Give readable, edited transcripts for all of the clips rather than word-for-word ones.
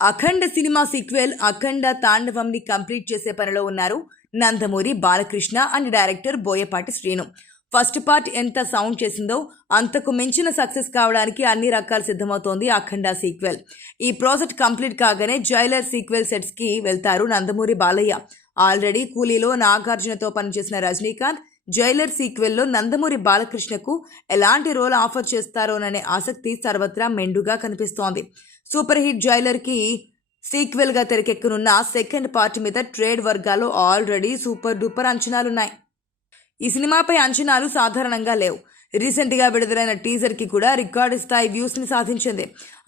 అఖండ cinema sequel అఖండ తాండవంని complete చేసే పనిలో ఉన్నారు Nandamuri Balakrishna and director Boyapati Srinu. First part ఎంత సౌండ్ చేసిందో అంతకు మించిన సక్సెస్ కావడానికి అన్ని రకాలు సిద్ధమవుతోంది అఖండ సీక్వెల్. ఈ ప్రాజెక్ట్ కంప్లీట్ కాగానే జైలర్ సీక్వెల్ సెట్స్కి వెళ్తారు నందమూరి బాలయ్య. ఆల్రెడీ కూలీలో నాగార్జునతో పనిచేసిన రజనీకాంత్ జైలర్ సీక్వెల్లో నందమూరి బాలకృష్ణకు ఎలాంటి రోల్ ఆఫర్ చేస్తారోననే ఆసక్తి సర్వత్రా మెండుగా కనిపిస్తోంది. సూపర్ హిట్ జైలర్కి సీక్వెల్గా తెరకెక్కనున్న సెకండ్ పార్ట్ మీద ట్రేడ్ వర్గాల్లో ఆల్రెడీ సూపర్ డూపర్ అంచనాలున్నాయి. ఈ సినిమాపై అంచనాలు సాధారణంగా లేవు. రీసెంట్గా విడుదలైన టీజర్కి కూడా రికార్డు స్థాయి వ్యూస్ని సాధించింది.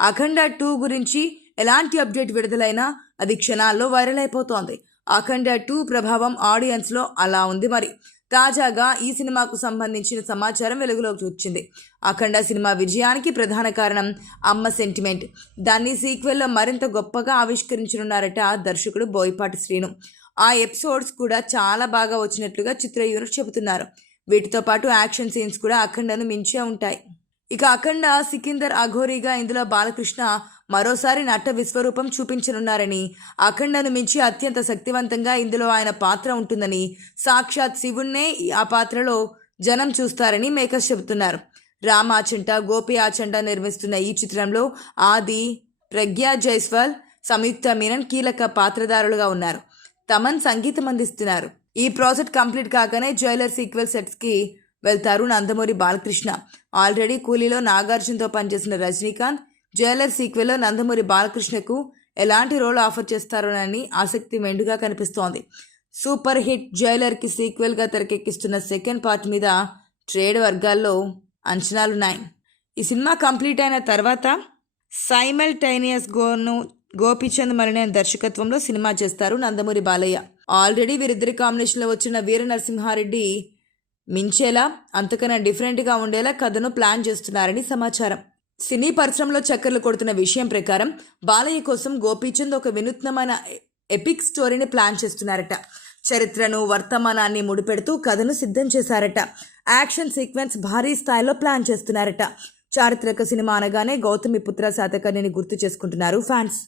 అఖండ 2 గురించి ఎలాంటి అప్డేట్ విడుదలైనా అది క్షణాల్లో వైరల్ అయిపోతోంది. అఖండ 2 ప్రభావం ఆడియన్స్లో అలా ఉంది. మరి తాజాగా ఈ సినిమాకు సంబంధించిన సమాచారం వెలుగులోకి వచ్చింది. అఖండ సినిమా విజయానికి ప్రధాన కారణం అమ్మ సెంటిమెంట్. దాన్ని సీక్వెల్లో మరింత గొప్పగా ఆవిష్కరించనున్నారట దర్శకుడు బోయపాటి శ్రీను. ఆ ఎపిసోడ్స్ కూడా చాలా బాగా వచ్చినట్లుగా చిత్ర యూనిట్ చెబుతున్నారు. వీటితో పాటు యాక్షన్ సీన్స్ కూడా అఖండను మించే ఉంటాయి. ఇక అఖండ సికిందర్ అఘోరీగా ఇందులో బాలకృష్ణ మరోసారి నట విశ్వరూపం చూపించనున్నారని, అఖండను మించి అత్యంత శక్తివంతంగా ఇందులో ఆయన పాత్ర ఉంటుందని, సాక్షాత్ శివుణ్ణే ఆ పాత్రలో జనం చూస్తారని మేకర్స్ చెబుతున్నారు. రామ్ ఆచంట, గోపి ఆచంట నిర్మిస్తున్న ఈ చిత్రంలో ఆది, ప్రగ్యా జైస్వాల్, సంయుక్త మీనన్ కీలక పాత్రధారులుగా ఉన్నారు. తమన్ సంగీతం అందిస్తున్నారు. ఈ ప్రాజెక్ట్ కంప్లీట్ కాగానే జైలర్ సీక్వెల్ సెట్స్కి వెళ్తారు నందమూరి బాలకృష్ణ. ఆల్రెడీ కూలీలో నాగార్జునతో పనిచేసిన రజనీకాంత్ జైలర్ సీక్వెల్లో నందమూరి బాలకృష్ణకు ఎలాంటి రోల్ ఆఫర్ చేస్తారోనని ఆసక్తి మెండుగా కనిపిస్తోంది. సూపర్ హిట్ జైలర్కి సీక్వెల్గా తెరకెక్కిస్తున్న సెకండ్ పార్ట్ మీద ట్రేడ్ వర్గాల్లో అంచనాలున్నాయి. ఈ సినిమా కంప్లీట్ అయిన తర్వాత సైమల్టైనియస్ గోపీచంద్ మలినేని దర్శకత్వంలో సినిమా చేస్తారు నందమూరి బాలయ్య. ఆల్రెడీ వీరిద్దరి కాంబినేషన్లో వచ్చిన వీర నరసింహారెడ్డి మించేలా, అంతకన్నా డిఫరెంట్గా ఉండేలా కథను ప్లాన్ చేస్తున్నారని సమాచారం. సినీ పరిశ్రమలో చక్కర్లు కొడుతున్న విషయం ప్రకారం బాలయ్య కోసం గోపీచంద్ ఒక వినూత్నమైన ఎపిక్ స్టోరీని ప్లాన్ చేస్తున్నారట. చరిత్రను, వర్తమానాన్ని ముడిపెడుతూ కథను సిద్ధం చేశారట. యాక్షన్ సీక్వెన్స్ భారీ స్థాయిలో ప్లాన్ చేస్తున్నారట. చారిత్రక సినిమా అనగానే గౌతమిపుత్ర శాతకర్ణిని గుర్తు చేసుకుంటున్నారు ఫ్యాన్స్.